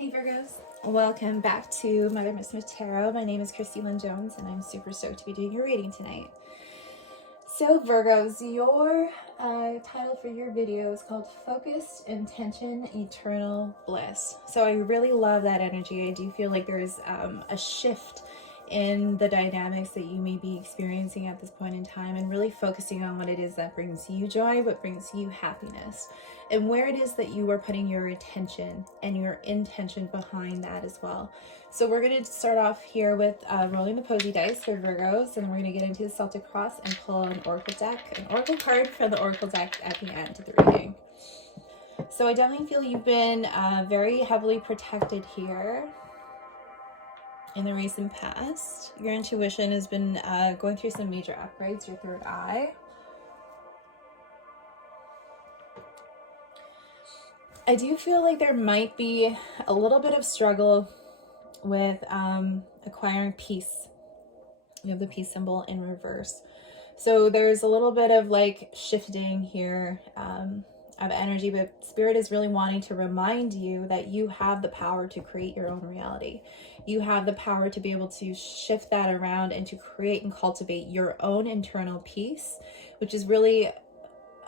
Hey Virgos, welcome back to Mother Misfit Tarot. My name is Christy Lynn Jones and I'm super stoked to be doing your reading tonight. So Virgos, your title for your video is called Focused Intention, Eternal Bliss. So I really love that energy. I do feel like there's a shift in the dynamics that you may be experiencing at this point in time, and really focusing on what it is that brings you joy, what brings you happiness, and where it is that you are putting your attention and your intention behind that as well. So we're going to start off here with rolling the posy dice for Virgos, and then we're going to get into the Celtic Cross and pull an oracle deck, an oracle card from the oracle deck at the end of the reading. So I definitely feel you've been very heavily protected here in the recent past. Your intuition has been going through some major upgrades, your third eye. I do feel like there might be a little bit of struggle with acquiring peace. You have the peace symbol in reverse. So there's a little bit of like shifting here of energy, but Spirit is really wanting to remind you that you have the power to create your own reality. You have the power to be able to shift that around and to create and cultivate your own internal peace, which is really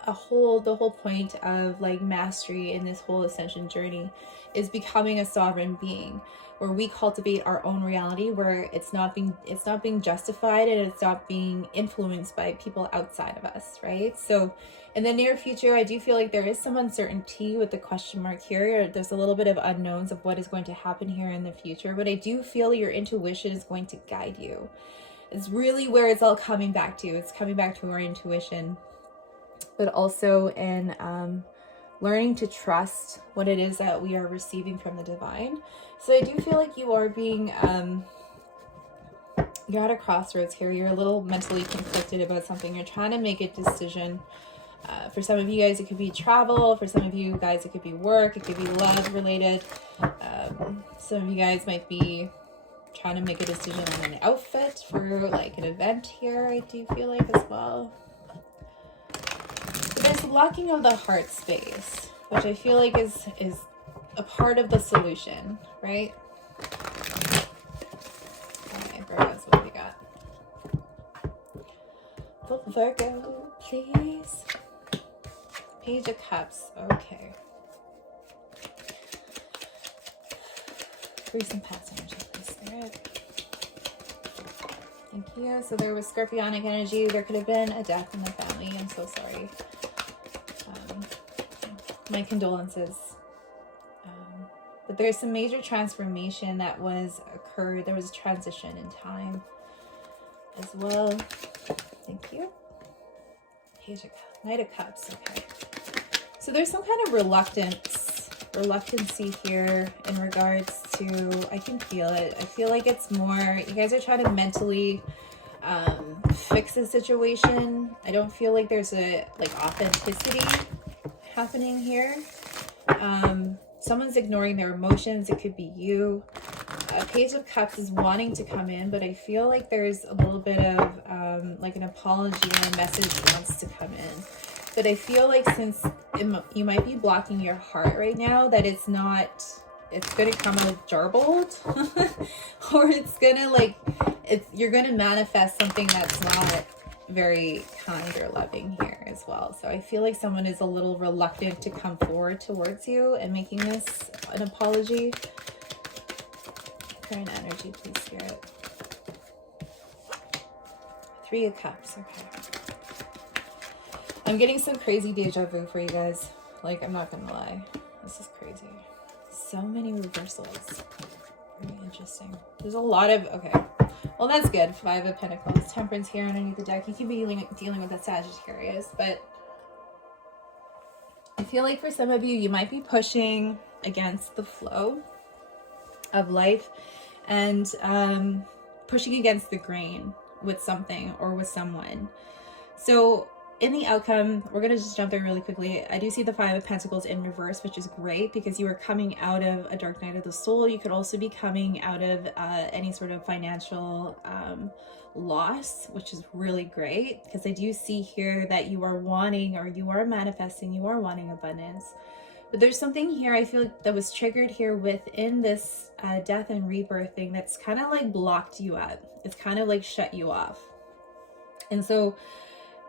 the whole point of like mastery in this whole ascension journey, is becoming a sovereign being where we cultivate our own reality, where it's not being justified and it's not being influenced by people outside of us, right? So in the near future, I do feel like there is some uncertainty with the question mark here. There's a little bit of unknowns of what is going to happen here in the future, but I do feel your intuition is going to guide you. It's really where it's all coming back to. It's coming back to our intuition, but also in learning to trust what it is that we are receiving from the divine. So I do feel like you are being, you're at a crossroads here. You're a little mentally conflicted about something. You're trying to make a decision. For some of you guys, it could be travel. For some of you guys, it could be work. It could be love related. Some of you guys might be trying to make a decision on an outfit for like an event here, I do feel like as well. There's blocking of the heart space, which I feel like is a part of the solution, right? Okay, Virgos, what do we got? For Virgo, please. Page of Cups, okay. Recent past energy, please, Spirit. Thank you. So there was Scorpionic energy. There could have been a death in the family. I'm so sorry. My condolences. But there's some major transformation that was occurred. There was a transition in time as well. Thank you. Page of Cups. Knight of Cups. Okay. So there's some kind of reluctancy here in regards to, I can feel it. I feel like it's more, you guys are trying to mentally fix the situation. I don't feel like there's a like authenticity happening here. Someone's ignoring their emotions. It could be you. Page of Cups is wanting to come in, but I feel like there's a little bit of like an apology and a message wants to come in. But I feel like since you might be blocking your heart right now, that it's going to come out jarbled or it's going to like, you're going to manifest something that's not very kind or loving here as well. So I feel like someone is a little reluctant to come forward towards you and making this an apology. Current energy, please, Spirit. Three of Cups, okay. I'm getting some crazy deja vu for you guys. Like, I'm not gonna lie. This is crazy. So many reversals. Very interesting. There's a lot of, okay. Well, that's good. Five of Pentacles. Temperance here underneath the deck. You could be dealing with a Sagittarius, but I feel like for some of you, you might be pushing against the flow of life and pushing against the grain with something or with someone. So in the outcome, we're going to just jump there really quickly. I do see the Five of Pentacles in reverse, which is great because you are coming out of a dark night of the soul. You could also be coming out of any sort of financial loss, which is really great because I do see here that you are wanting, or you are manifesting, you are wanting abundance. But there's something here I feel that was triggered here within this death and rebirth thing that's kind of like blocked you up. It's kind of like shut you off. And so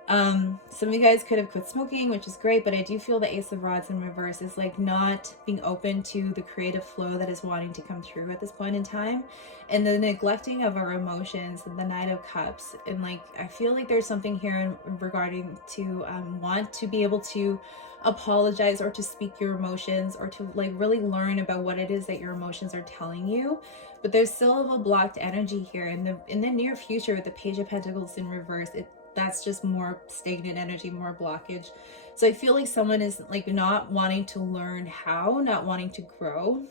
some of you guys could have quit smoking, which is great, but I do feel the Ace of Rods in reverse is like not being open to the creative flow that is wanting to come through at this point in time, and the neglecting of our emotions, and the Knight of Cups. And like I feel like there's something here regarding to want to be able to apologize or to speak your emotions, or to like really learn about what it is that your emotions are telling you. But there's still a blocked energy here in the near future with the Page of Pentacles in reverse. That's just more stagnant energy, more blockage. So I feel like someone is like not wanting to learn how, not wanting to grow.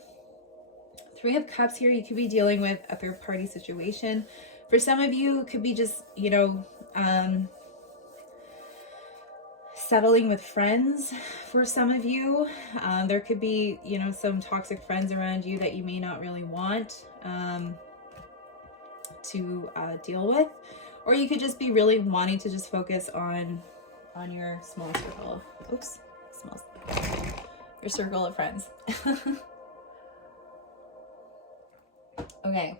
Three of Cups here, you could be dealing with a third party situation. For some of you, it could be just, you know, settling with friends. For some of you, there could be, you know, some toxic friends around you that you may not really want to deal with. Or you could just be really wanting to just focus on your small circle. Oops, your circle of friends. Okay.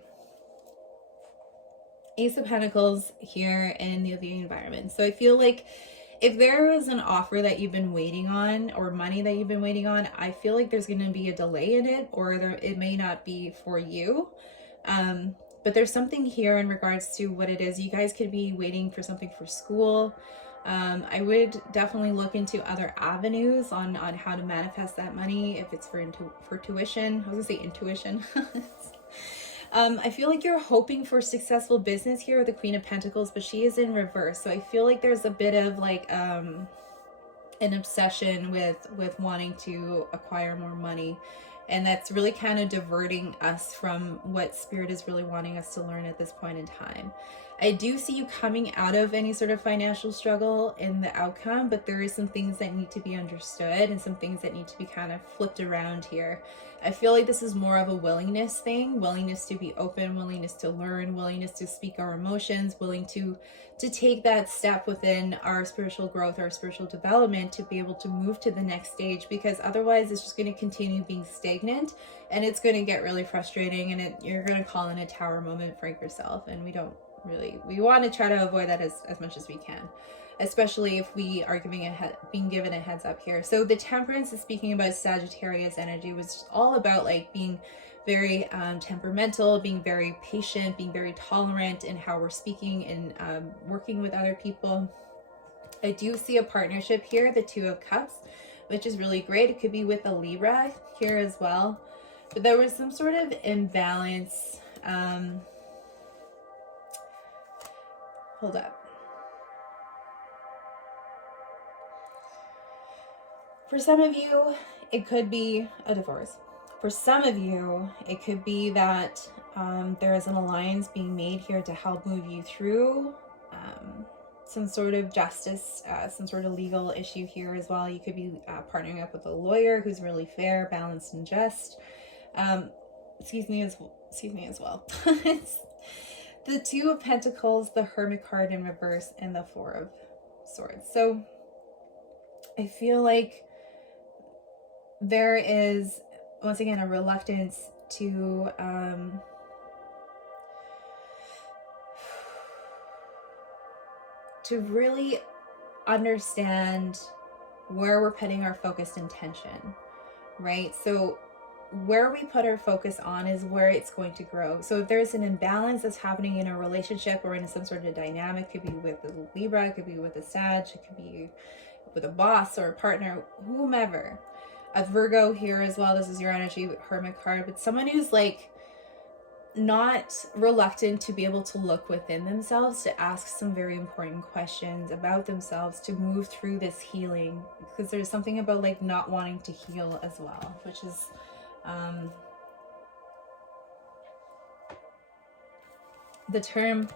Ace of Pentacles here in the environment. So I feel like if there was an offer that you've been waiting on, or money that you've been waiting on, I feel like there's going to be a delay in it, or it may not be for you. But there's something here in regards to what it is. You guys could be waiting for something for school. I would definitely look into other avenues on how to manifest that money, if it's for tuition. I was gonna say intuition. I feel like you're hoping for successful business here with the Queen of Pentacles, but she is in reverse. So I feel like there's a bit of like an obsession with wanting to acquire more money. And that's really kind of diverting us from what Spirit is really wanting us to learn at this point in time. I do see you coming out of any sort of financial struggle in the outcome, but there is some things that need to be understood and some things that need to be kind of flipped around here. I feel like this is more of a willingness thing, willingness to be open, willingness to learn, willingness to speak our emotions, willing to take that step within our spiritual growth, our spiritual development, to be able to move to the next stage, because otherwise it's just going to continue being stagnant, and it's going to get really frustrating, and you're going to call in a tower moment for yourself. And we want to try to avoid that as much as we can, especially if we are being given a heads up here. So the Temperance is speaking about Sagittarius energy, was all about like being very temperamental, being very patient, being very tolerant in how we're speaking and working with other people. I do see a partnership here, the Two of Cups, which is really great. It could be with a Libra here as well. But there was some sort of imbalance. Hold up. For some of you, it could be a divorce. For some of you, it could be that there is an alliance being made here to help move you through some sort of justice, some sort of legal issue here as well. You could be partnering up with a lawyer who's really fair, balanced, and just. Excuse me as well. It's the Two of Pentacles, the Hermit card in reverse, and the Four of Swords. So I feel like there is, once again, a reluctance to really understand where we're putting our focused intention, right? So where we put our focus on is where it's going to grow. So if there's an imbalance that's happening in a relationship or in some sort of dynamic, it could be with a Libra, it could be with a Sag, it could be with a boss or a partner, whomever. A Virgo here as well. This is your energy, Hermit card, but someone who's like not reluctant to be able to look within themselves, to ask some very important questions about themselves, to move through this healing, because there's something about like not wanting to heal as well, which is the term,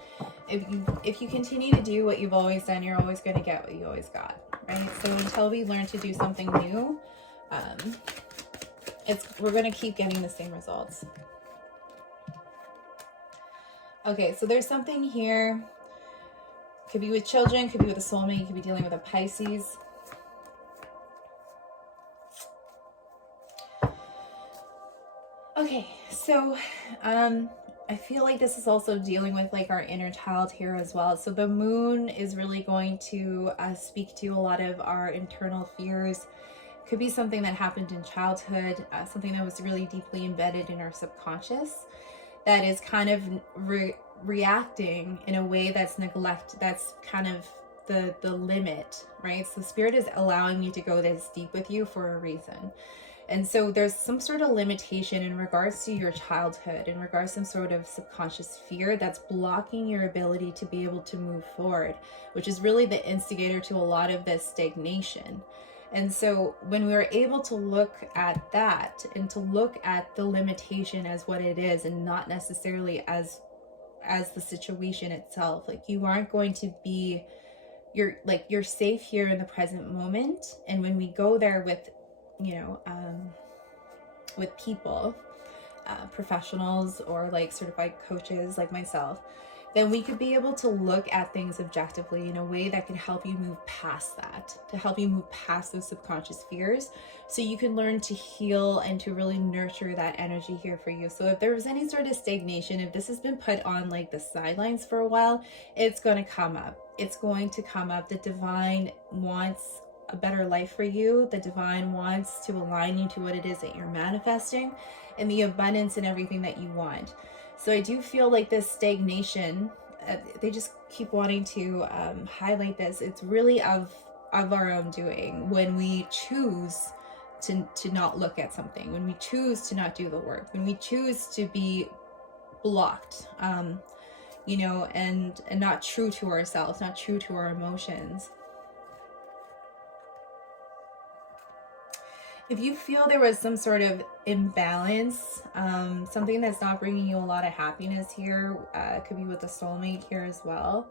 if you continue to do what you've always done, you're always going to get what you always got, right? So until we learn to do something new, we're going to keep getting the same results. Okay, so there's something here. Could be with children, could be with a soulmate, you could be dealing with a Pisces. Okay, so I feel like this is also dealing with like our inner child here as well. So the moon is really going to speak to a lot of our internal fears. Could be something that happened in childhood, something that was really deeply embedded in our subconscious, that is kind of reacting in a way that's that's kind of the limit, right? So spirit is allowing me to go this deep with you for a reason. And so there's some sort of limitation in regards to your childhood, in regards to some sort of subconscious fear that's blocking your ability to be able to move forward, which is really the instigator to a lot of this stagnation. And so when we are able to look at that and to look at the limitation as what it is and not necessarily as the situation itself, like you aren't going to be, you're safe here in the present moment. And when we go there with, with people, professionals or like certified coaches like myself, then we could be able to look at things objectively in a way that can help you move past that, to help you move past those subconscious fears, so you can learn to heal and to really nurture that energy here for you. So if there was any sort of stagnation, if this has been put on like the sidelines for a while, it's going to come up. It's going to come up. The divine wants a better life for you. The divine wants to align you to what it is that you're manifesting and the abundance and everything that you want. So I do feel like this stagnation, they just keep wanting to highlight this. It's really of our own doing when we choose to not look at something, when we choose to not do the work, when we choose to be blocked, and not true to ourselves, not true to our emotions. If you feel there was some sort of imbalance, something that's not bringing you a lot of happiness here, could be with a soulmate here as well.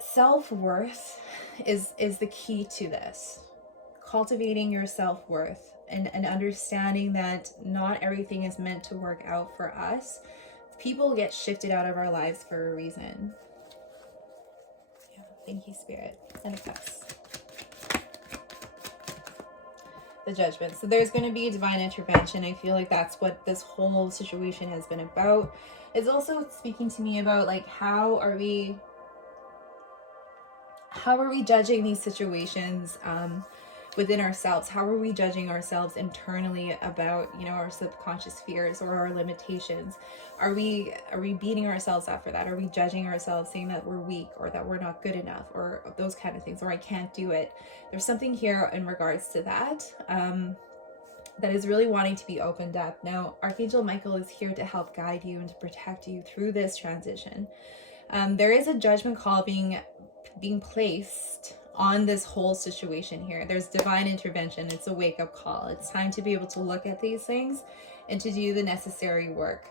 Self-worth is the key to this. Cultivating your self-worth and understanding that not everything is meant to work out for us. People get shifted out of our lives for a reason. Yeah, thank you, Spirit. And effects. The Judgment. So there's going to be a divine intervention. I feel like that's what this whole situation has been about. It's also speaking to me about like how are we judging these situations within ourselves? How are we judging ourselves internally about, our subconscious fears or our limitations? Are we beating ourselves up for that? Are we judging ourselves, saying that we're weak or that we're not good enough or those kind of things, or I can't do it? There's something here in regards to that that is really wanting to be opened up. Now, Archangel Michael is here to help guide you and to protect you through this transition. There is a judgment call being placed on this whole situation here. There's divine intervention. It's a wake-up call. It's time to be able to look at these things and to do the necessary work,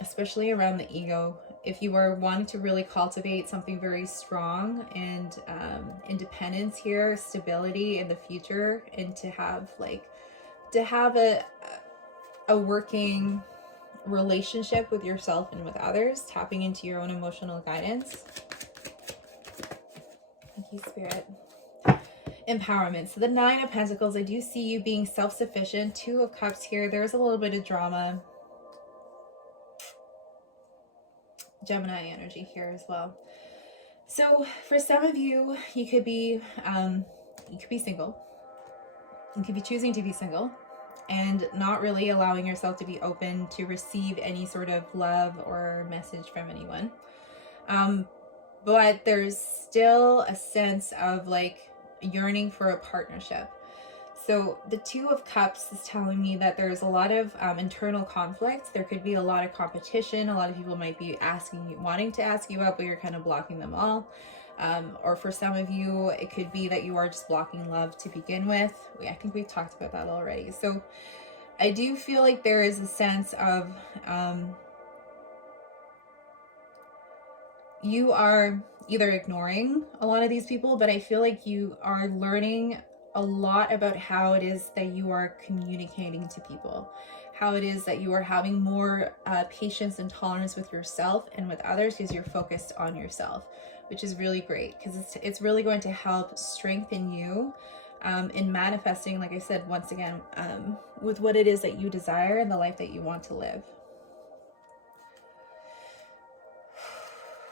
especially around the ego. If you are wanting to really cultivate something very strong and independence here, stability in the future, and to have a working relationship with yourself and with others, tapping into your own emotional guidance. Thank you, Spirit. Empowerment. So the Nine of Pentacles, I do see you being self-sufficient. Two of Cups here. There's a little bit of drama. Gemini energy here as well. So for some of you, you could be single. You could be choosing to be single and not really allowing yourself to be open to receive any sort of love or message from anyone. But there's still a sense of like yearning for a partnership. So the Two of Cups is telling me that there's a lot of internal conflict. There could be a lot of competition. A lot of people might be wanting to ask you out, but you're kind of blocking them all. Or for some of you, it could be that you are just blocking love to begin with. I think we've talked about that already. So I do feel like there is a sense of you are either ignoring a lot of these people, but I feel like you are learning a lot about how it is that you are communicating to people, how it is that you are having more patience and tolerance with yourself and with others because you're focused on yourself, which is really great because it's really going to help strengthen you in manifesting, like I said, once again, with what it is that you desire and the life that you want to live.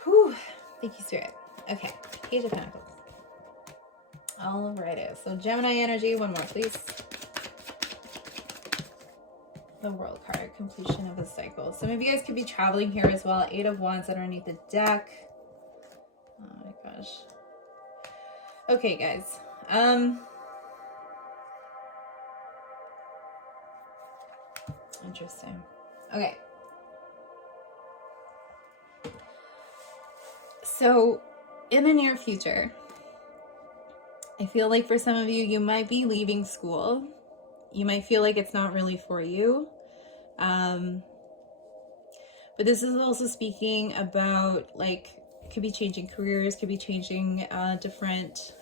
Whew. Thank you, Spirit. Okay, Page of Pentacles. Alrighty, so Gemini energy, one more, please. The World card, completion of a cycle. Some of you guys could be traveling here as well. 8 of Wands underneath the deck. Oh my gosh. Okay, guys. Interesting. Okay. So, in the near future, I feel like for some of you, you might be leaving school. You might feel like it's not really for you. But this is also speaking about, like, could be changing careers, could be changing different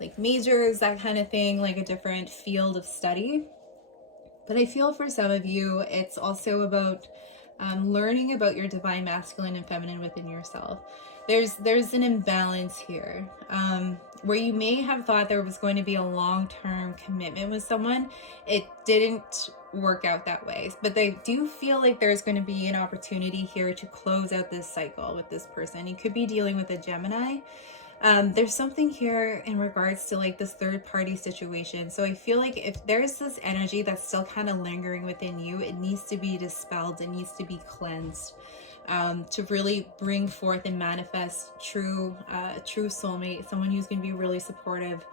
like majors, that kind of thing, like a different field of study. But I feel for some of you, it's also about learning about your divine masculine and feminine within yourself. There's an imbalance here where you may have thought there was going to be a long-term commitment with someone. It didn't work out that way, but they do feel like there's going to be an opportunity here to close out this cycle with this person. You could be dealing with a Gemini. There's something here in regards to like this third party situation. So I feel like if there's this energy that's still kind of lingering within you, it needs to be dispelled. It needs to be cleansed to really bring forth and manifest true soulmate, someone who's going to be really supportive.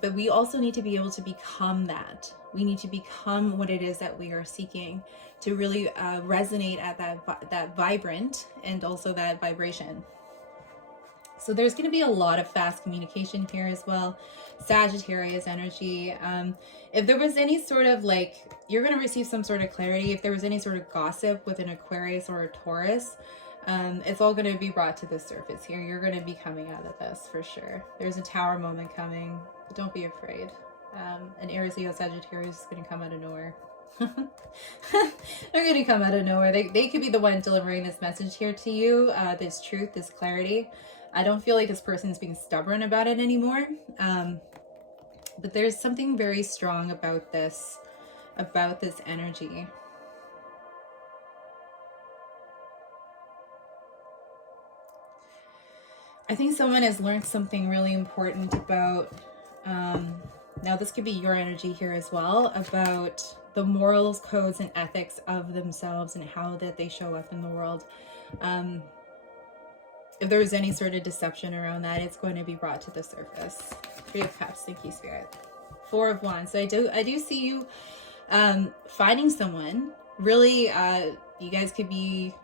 But we also need to be able to become that. We need to become what it is that we are seeking to really resonate at that vibrant and also that vibration. So there's going to be a lot of fast communication here as well. Sagittarius energy. If there was any sort of like, you're going to receive some sort of clarity. If there was any sort of gossip with an Aquarius or a Taurus, it's all going to be brought to the surface here. You're going to be coming out of this for sure. There's a Tower moment coming. But don't be afraid. An Aries, Leo, Sagittarius is going to come out of nowhere. They're going to come out of nowhere. They could be the one delivering this message here to you. This truth, this clarity. I don't feel like this person is being stubborn about it anymore. But there's something very strong about this energy. I think someone has learned something really important about, now this could be your energy here as well, about the morals, codes, and ethics of themselves and how that they show up in the world. If there was any sort of deception around that, it's going to be brought to the surface. 3 of Cups, thank you, Spirit. 4 of Wands. So I do see you finding someone. Really, you guys could be,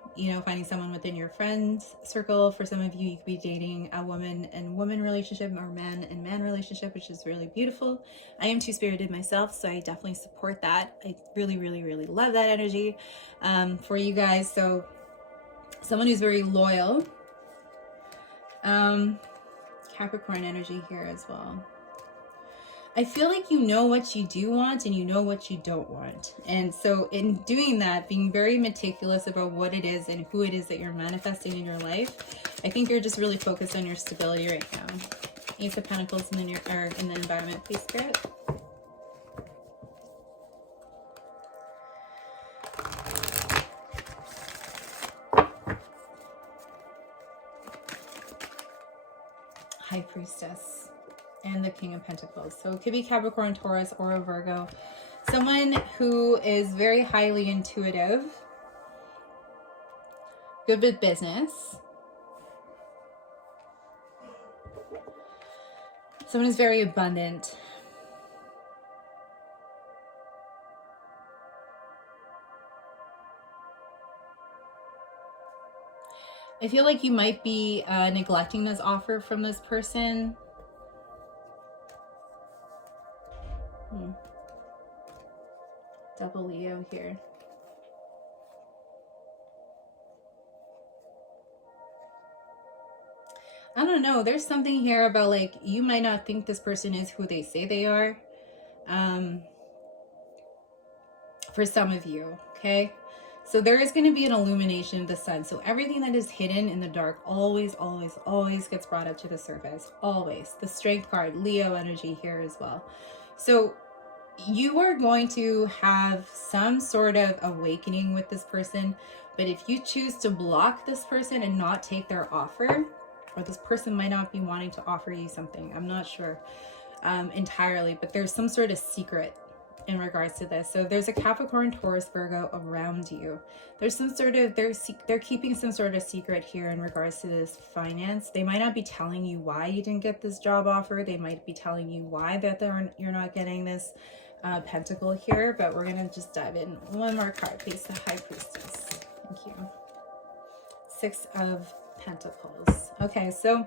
finding someone within your friends circle. For some of you, you could be dating a woman and woman relationship or man and man relationship, which is really beautiful. I am two-spirited myself, so I definitely support that. I really, really, really love that energy for you guys. So someone who's very loyal. Capricorn energy here as well. I feel like you know what you do want and you know what you don't want. And so in doing that, being very meticulous about what it is and who it is that you're manifesting in your life, I think you're just really focused on your stability right now. Ace of Pentacles in the environment, please, Spirit. High Priestess and the King of Pentacles. So it could be Capricorn, Taurus, or a Virgo. Someone who is very highly intuitive, good with business. Someone who's very abundant. I feel like you might be neglecting this offer from this person. Double Leo here. I don't know. There's something here about like, you might not think this person is who they say they are. For some of you, okay? So there is going to be an illumination of the sun. So everything that is hidden in the dark always, always, always gets brought up to the surface. Always. The Strength card, Leo energy here as well. So you are going to have some sort of awakening with this person. But if you choose to block this person and not take their offer, or this person might not be wanting to offer you something, I'm not sure entirely, but there's some sort of secret in regards to this. So there's a Capricorn, Taurus, Virgo around you. There's some sort of, they're keeping some sort of secret here in regards to this finance. They might not be telling you why you didn't get this job offer. They might be telling you why you're not getting this pentacle here, but we're going to just dive in. One more card, please. The High Priestess. Thank you. Six of Pentacles. Okay, so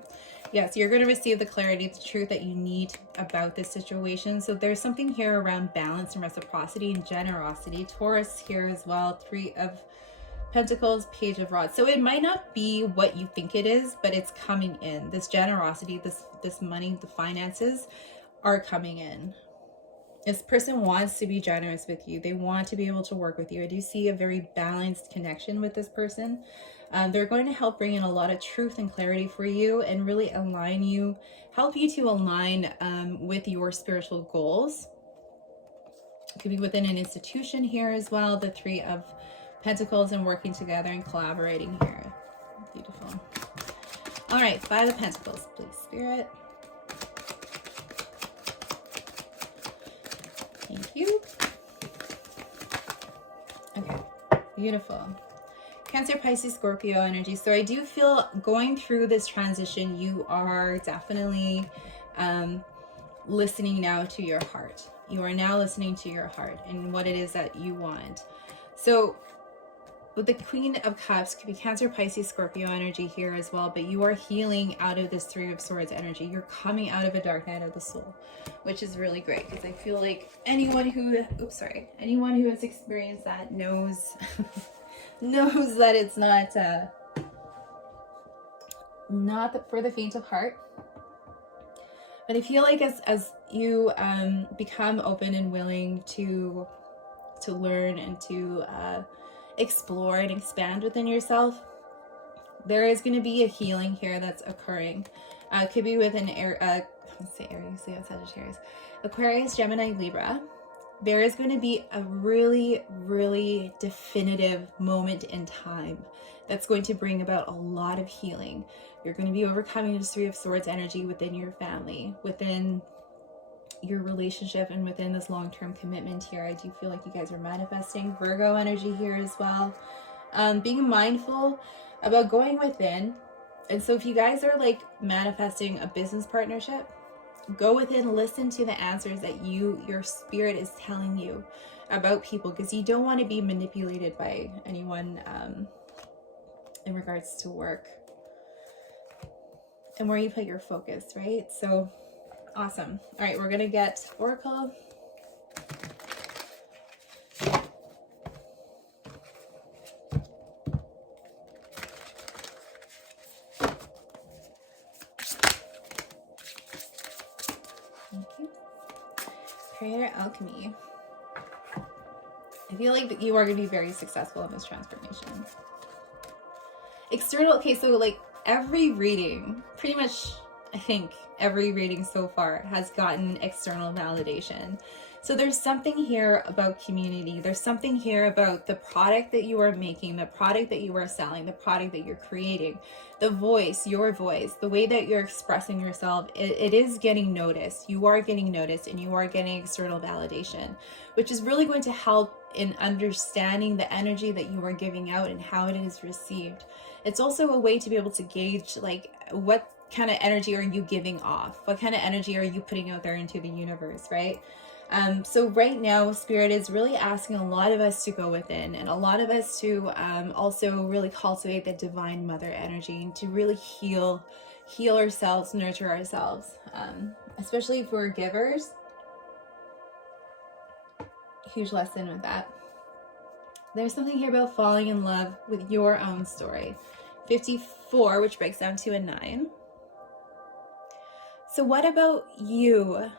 yes, you're going to receive the clarity, the truth that you need about this situation. So there's something here around balance and reciprocity and generosity. Taurus here as well. Three of Pentacles, Page of Rods. So it might not be what you think it is, but it's coming in. This generosity, this money, the finances are coming in. This person wants to be generous with you. They want to be able to work with you. I do see a very balanced connection with this person. They're going to help bring in a lot of truth and clarity for you and really align you, help you to align with your spiritual goals. It could be within an institution here as well. The Three of Pentacles and working together and collaborating here. Beautiful. All right, Five of Pentacles, please, Spirit. Thank you. Okay, beautiful. Cancer, Pisces, Scorpio energy. So I do feel going through this transition, you are definitely listening now to your heart. You are now listening to your heart and what it is that you want. So with the Queen of Cups, could be Cancer, Pisces, Scorpio energy here as well, but you are healing out of this Three of Swords energy. You're coming out of a dark night of the soul, which is really great because I feel like anyone who has experienced that knows knows that it's not for the faint of heart. But I feel like as you become open and willing to learn and to explore and expand within yourself, there is going to be a healing here that's occurring. Could be with an Aries, Leo, Sagittarius, Aquarius, Gemini, Libra. There is going to be a really, really definitive moment in time that's going to bring about a lot of healing. You're going to be overcoming this Three of Swords energy within your family, within your relationship, and within this long-term commitment here. I do feel like you guys are manifesting. Virgo energy here as well. Being mindful about going within. And so if you guys are like manifesting a business partnership, go within, listen to the answers that your spirit is telling you about people, because you don't want to be manipulated by anyone in regards to work and where you put your focus, right? So awesome. All right, we're gonna get Oracle. Creator Alchemy. I feel like you are going to be very successful in this transformation. External, okay, so like every reading, pretty much, I think every reading so far has gotten external validation. So there's something here about community. There's something here about the product that you are making, the product that you are selling, the product that you're creating, the voice, your voice, the way that you're expressing yourself. It is getting noticed. You are getting noticed and you are getting external validation, which is really going to help in understanding the energy that you are giving out and how it is received. It's also a way to be able to gauge like what kind of energy are you giving off? What kind of energy are you putting out there into the universe, right? So right now, Spirit is really asking a lot of us to go within, and a lot of us to also really cultivate the Divine Mother energy and to really heal ourselves, nurture ourselves, especially if we're givers. Huge lesson with that. There's something here about falling in love with your own story. 54, which breaks down to a 9. So what about you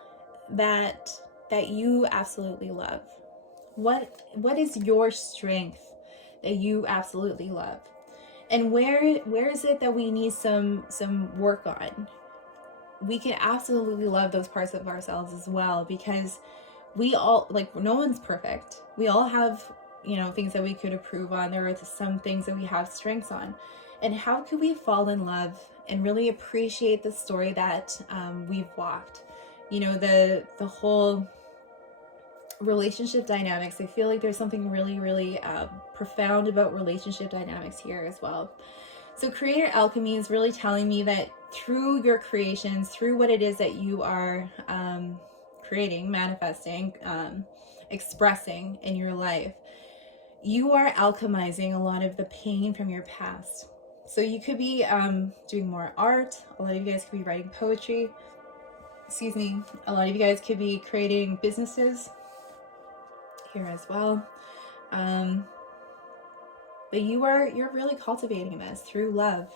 that you absolutely love? What is your strength that you absolutely love. And where is it that we need some work on? We can absolutely love those parts of ourselves as well, because we all, like, no one's perfect. We all have, you know, things that we could improve on. There are some things that we have strengths on. And how could we fall in love and really appreciate the story that we've walked? You know, the whole relationship dynamics. I feel like there's something really, really profound about relationship dynamics here as well. So creator alchemy is really telling me that through your creations, through what it is that you are creating, manifesting, expressing in your life, you are alchemizing a lot of the pain from your past. So you could be doing more art. A lot of you guys could be writing poetry. Excuse me. A lot of you guys could be creating businesses here as well. But you're really cultivating this through love.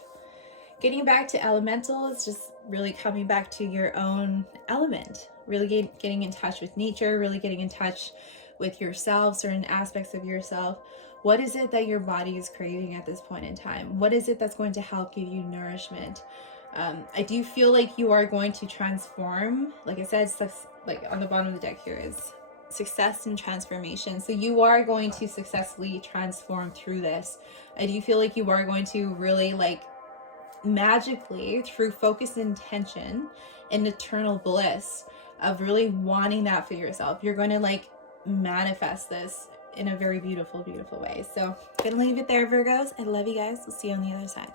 Getting back to elemental is just really coming back to your own element, really getting in touch with nature, really getting in touch with yourself, certain aspects of yourself. What is it that your body is craving at this point in time? What is it that's going to help give you nourishment? I do feel like you are going to transform. Like I said, like on the bottom of the deck here is success and transformation. So you are going to successfully transform through this. I do feel like you are going to really, like, magically, through focused intention and eternal bliss of really wanting that for yourself, you're going to, like, manifest this in a very beautiful, beautiful way. So I'm gonna leave it there, Virgos. I love you guys. We'll see you on the other side.